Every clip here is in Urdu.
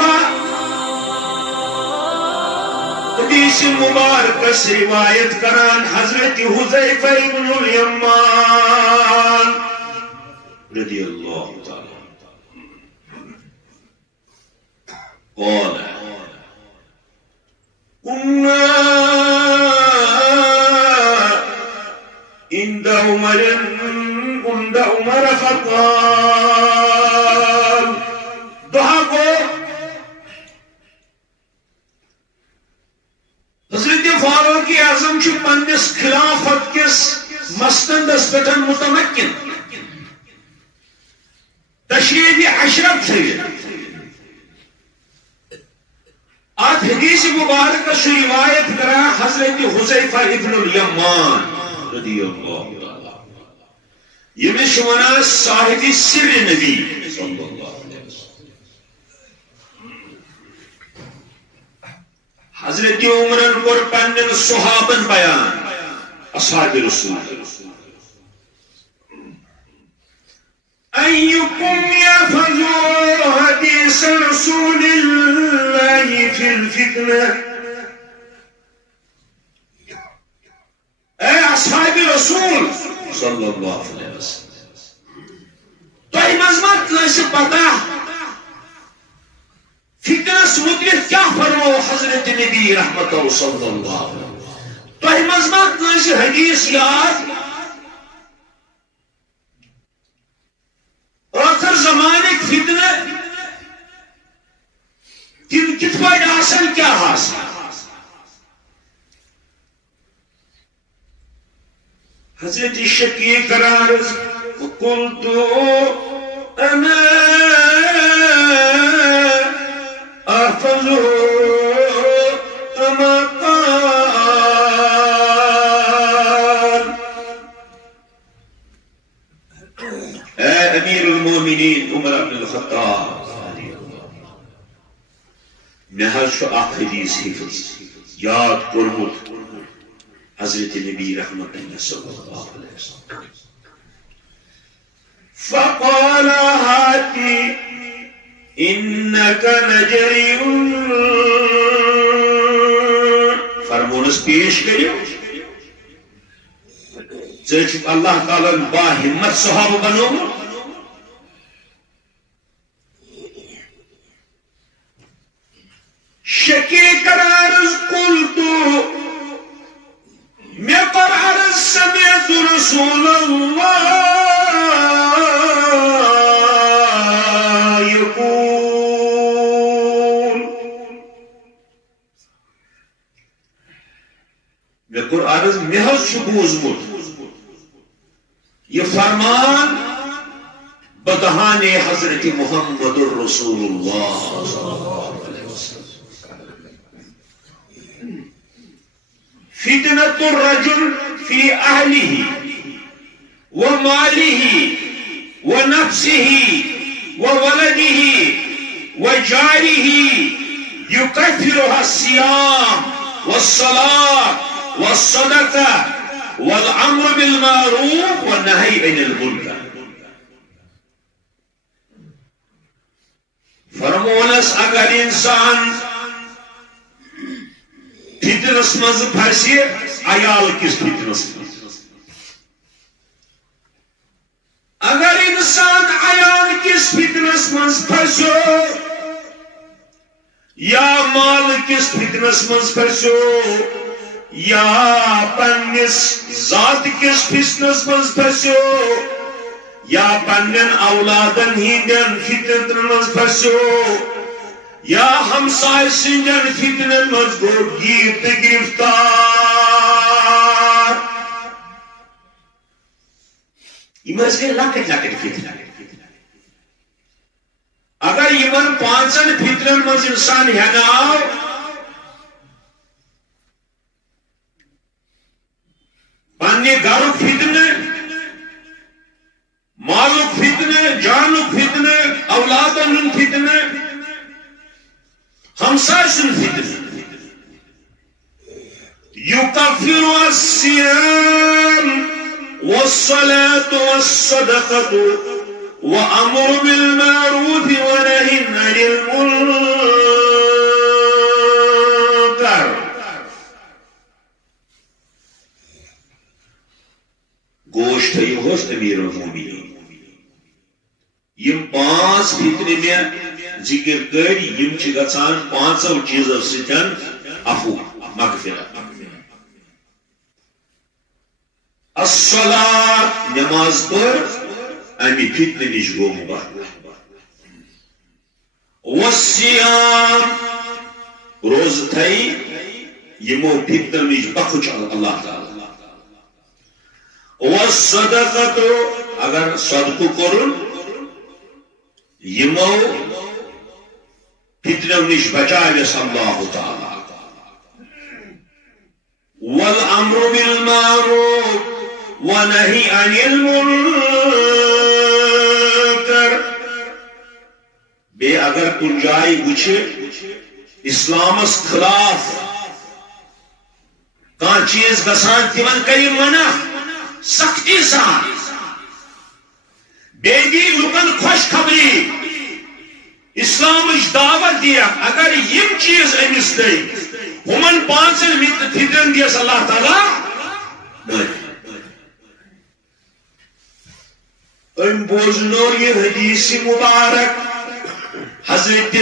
حذیفہ حدیث مبارکس روایت کران حضرت حذیفہ ابن الیمان رضی اللہ تعالی قال كنا عند عمر فقال دعا کو حضرت فاروق اعظم پنس خلافت کس مستندس پہ متمکن تشریف اشرف تھے آج حدیث مبارک سے روایت کرا حضرت حذیفہ ابن الیمان رضی اللہ تعالی یہ میں شمانا صاحب سر نبی صلی اللہ علیہ وسلم حضرت عمرن کو پنن صحابن بیان اصحاب رسول أيكم يحفظ حديث رسول الله في الفتنة أي أصحاب رسول صلى الله عليه وسلم طيب مزمت ليس پتا فتنة مدرك کیا فرمو حضرت نبی رحمت صلی اللہ علیہ وسلم طيب مزمت ليس حدیث یاد آخر زمانے فتنہ تم کت پہ آسن کیا حاصل حضرت شقیق قرار قلت انا احفظ كما قال امیر المومنین عمر بن الخطاب میں شو حدیث حفظ یاد کورمت حضرت نبی رحمت اللہ صلی اللہ علیہ وسلم فقال هاتي انك نجري فرمونس پیش کریو چھ اللہ تعالی با ہمت صحابہ بنو شقیق عرض قلت میں پر عرض سمعت رسول اللہ یقول میں پر عرض محض بوزمت یہ فرمان بدہان حضرت محمد الرسول اللہ صلی اللہ علیہ وسلم فتنة الرجل في أهله وماله ونفسه وولده وجاره يكثرها الصيام والصلاة والصدقة والأمر بالمعروف والنهي عن المنكر فرمونس اگر انسان فتنس مز پھنسی عیال کس فتنس اگر انسان عیال کس فتنس مز پھنسو یا مال کس فتنس مز پھنسو یا پنس ذات کس فتنس مز پھنسو یا پنن اولادن ہندن فتنن مز پھنسو یا ہمسائے سنجن فتنن مز گو گیت گرفتار یہ مز گئے لکٹ فتنہ اگر یمن پانچن فتنن مز انسان ہناو پنہ گھرک فتنہ مالک فتنہ جانک فتنہ اولادن فتنہ ہمسائے سن فتنہ يكفر الصيام والصلاة والصدقة وأمر بالمعروف ونهي عن المنكر یم پانچ فتنہ میں ذکر کر یم چھ گژھان پانچو چیزو ستن عفو مغفرت الصلاۃ نماز پر امی فتنہ نش گو مبارک والصیام روز تھئی یمو فتنہ نش بخش اللہ تعالی والصدقۃ اگر صدقہ کرن یمو فتنہ نش بچائیس اللہ تعالی والامر بالمعروف ونہی عن المنکر بے اگر کن جائے وچھے اسلامس خلاف کان چیز گسان تمن کری منع سختی سان بے دی لکن خوش خبری اسلام دعوت دیا اگر یم چیز امس دے ہمن پانچن فتن دیس اللہ تعالی ام بوزنو یہ حدیث مبارک حضرت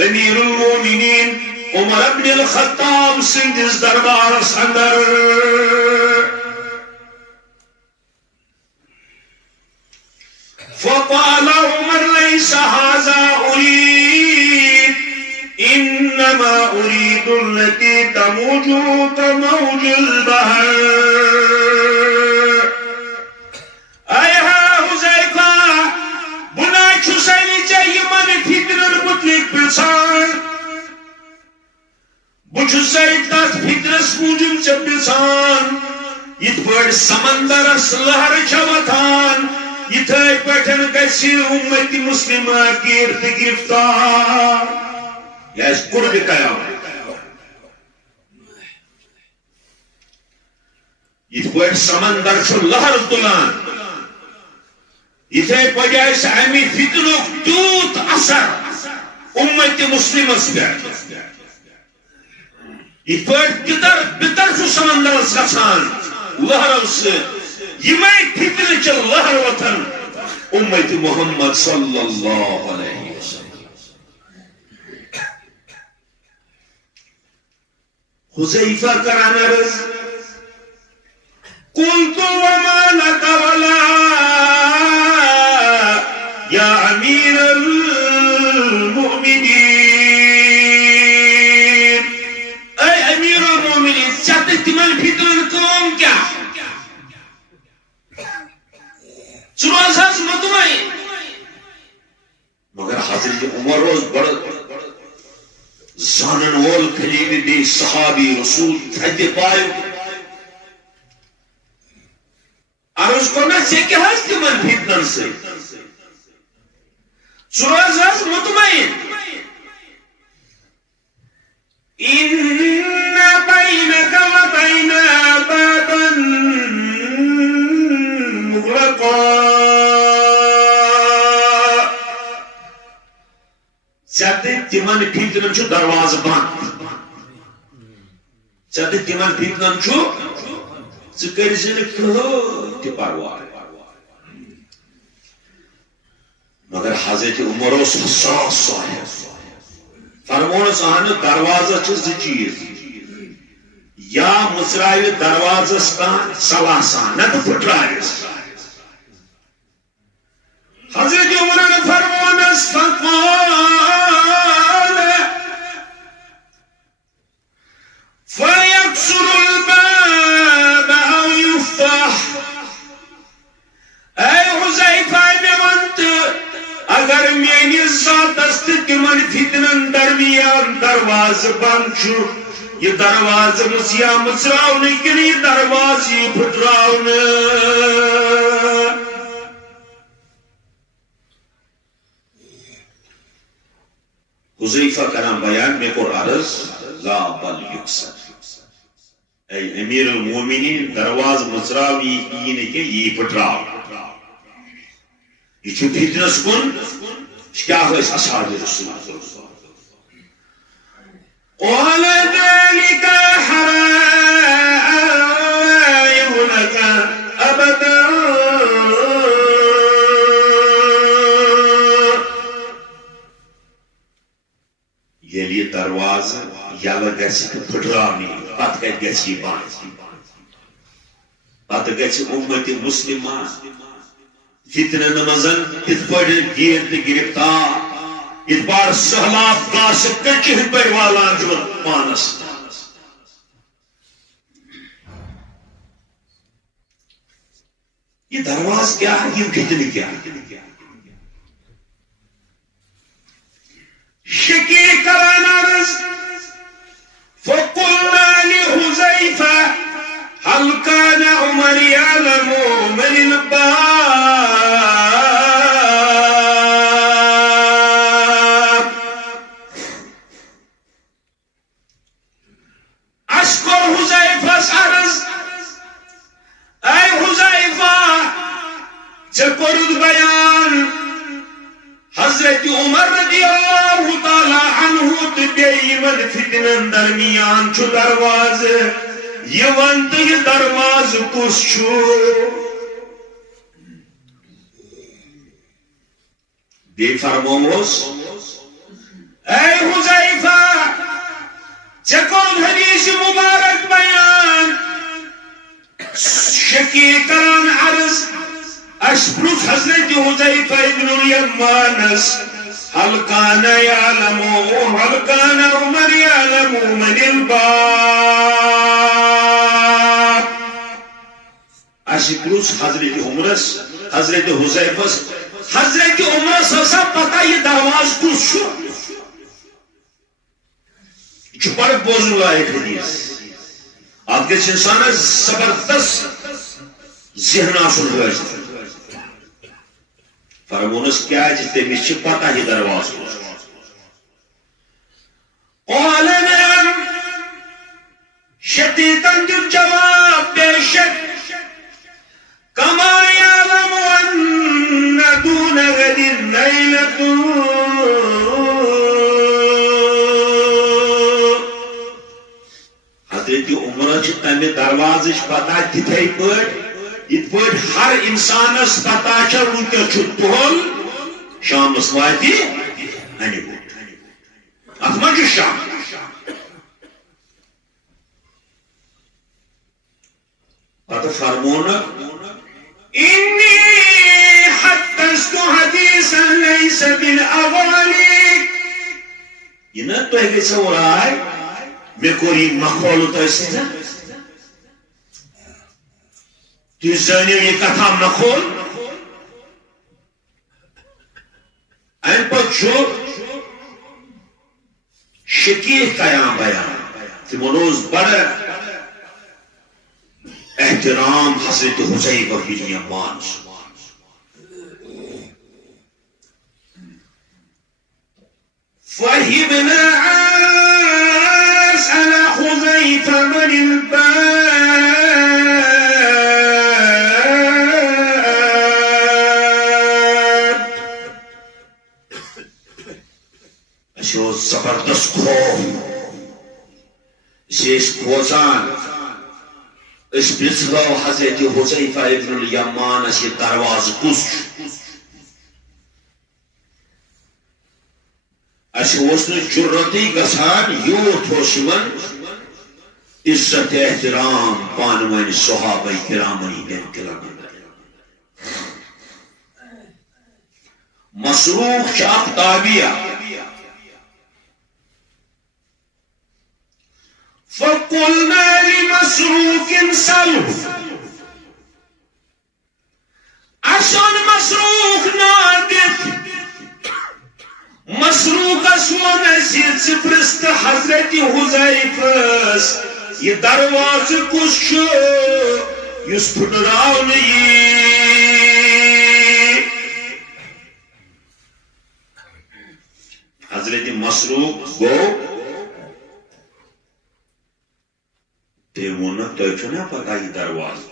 امیر المومنین عمر بن الخطاب سندس دربار اندر فقال عمر ليس هذا أريد إنما أريد التي تموج كموج البحر أيها حذيفة بنا چسني چاہیے من فکر مطلق بلسان بچسائی تات فکرس موجب چھ بلسان یت بڑ سمندرس لہر چوتان یتھے پٹھن گسی امت مسلمہ گرد گرفتار یس قرب قیامت یتھ پٹ سمندر چھ لہر تلان یتھے پجائس امی فتنک تیوت اثر امت مسلمس پہ یتھ پٹ تتر بتر چھ سمندرس گژھان لہرو سے یمے فتنہ چھ لہر وطن امت محمد صلی اللہ علیہ وسلم حذیفہ کران عرض قلت وما لك ولا یا امیر المؤمنین اے امیر المؤمنین چاہتے تمہن فتنہ کام کیا چروز مطمئن مگر حضرت عمر روز بڑا زانن وول خلیل دی صحابی رسول تھتے پائے عرض کرنا سے کہ ہستی من فتنن سے چروز مطمئن ان بینک و بین بابا چاہتے تمن فتنن چھ دروازہ بند چاہتے تمن فتنن چھ ژٕ کٔرۍ تہِ پرواے مگر حضرت عمر اوس حساس صاحب فرمونس اہن دروازہ چھ زٕ چیز یا مژرایہِ دروازس کانٛہہ صلاح سان نتہٕ پھٕٹرٲیِس حضرت عمر نے فرمانس فقال فيكسر الباب او يفتح اے حذیفہ میں ونت اگر میری ذات است تمن فتنن درمیان درواز بند چھو یہ درواز مسیا مصراؤن کنی دروازی پھٹراؤن حذیفہ کرام بیان میں کو عرض لا بل یکسر اے امیر المومنین درواز مصراؤ یہ نہیں کہ یہ پھٹراؤ یہ چھو فتنس کن کیا ہے اصحاب رسول قال ذلك حرائم لك ابدا ییٚلہِ یہِ دروازٕ یلہٕ گژھِ تہٕ پھٕٹراونہٕ یی پتہٕ کتہِ گژھِ یہِ بنٛد پتہٕ گژھِ اُمتِ مُسلِمہ فتنن منٛز تِتھ پٲٹھۍ گیٖر تہٕ گِرفتار یِتھ پٲٹھۍ سہلاب گاسہٕ کٔچہِ ہٕنٛدۍ پٲٹھۍ والان چھُ پانس یہ درواز کیا ہے یہ فتنہ کیا شکی کران عرض فقلنا لحذیفہ هل كان عمر يعلم من الباب اشكر حذیفہ عرض اے حذیفہ چکرد بیان حضرت عمر رضی اللہ تعالی عنہ تبیمن فتنن درمیان چھو درواز یہ ون تو یہ درواز کس چھو بے فرموس اے حذیفہ چکرد حدیث مبارک بیان شکی کران عرض اشبرف حضرت حذیفہ ابن الیمانس هل كان يعلم هل كان عمر يعلم من الباب اشبرف حضرت عمرس حضرت حذیفہ حضرت عمرس ہسا پتہ یہ دروازہ کس چھُ یہ چھُ بڑٕ بوزن لائق حدیث ات گژھِ انسانس زبردست ذہن آسن حٲصِل فرمونس کیا تمس پتہ یہ درواز قال نعم شقیقن دیت جواب بے شک کما یعلم ان دون غد لیلۃ حضرت عمر تمہ درواز پتہ تتھے پٲٹھۍ یت پٲٹھۍ ہر انسانس پتہ چھِ وٕنکٮ۪س چھُ دۄہل شامس واتہِ انہِ گوٚٹ اتھ منٛز چھُ شام پتہٕ فرمون انی حدثت حدیثا لیس بالاغانی یہ نہ تۄہہِ گژھیو راے مےٚ کوٚر یہِ مخولہٕ تۄہہِ سۭتۍ تُہۍ زٲنِو یہِ کتھا مخول امہِ پتہٕ چھُ شقیق قیام بیان تِمن اوس بڑٕ احترام حضرت حذیفہ بن الیمان فهمنا اسأل حذیفہ من الباب اسہِ اوس زبردست خوف اسہِ ٲسۍ کھوژان اس پرژھو حضرت حذیفہ ابن الیمانس یہ درواز کس اس اوس نہٕ جُرتی گژھان یوٗت اوس یِمن عزت احترام پانہٕ ؤنۍ صحابہ کرامن ہٕنٛدٮ۪ن دِلن مسروق چھُ اکھ تابعیہ فقلنا لمسروق سلف عشان مسروق نادت مسروق اسون اسید سپرست حضرت حذیفس یہ درواز کس چھُ یُس پھٕٹراونہٕ یی حضرت مسروق گوٚو تمون تۄہہِ چھو نا پتہ یہ درواز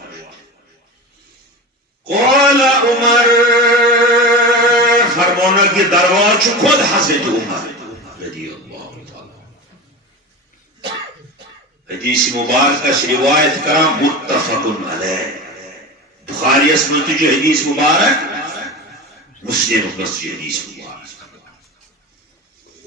قال عمر فرمونا کہ درواز چھُ خود حضرت عمر رضی اللہ تعالی حدیث مبارکس روایت کران متفق علیہ بخاری اس میں تجھے حدیث مبارک مسلم اس میں حدیث مبارک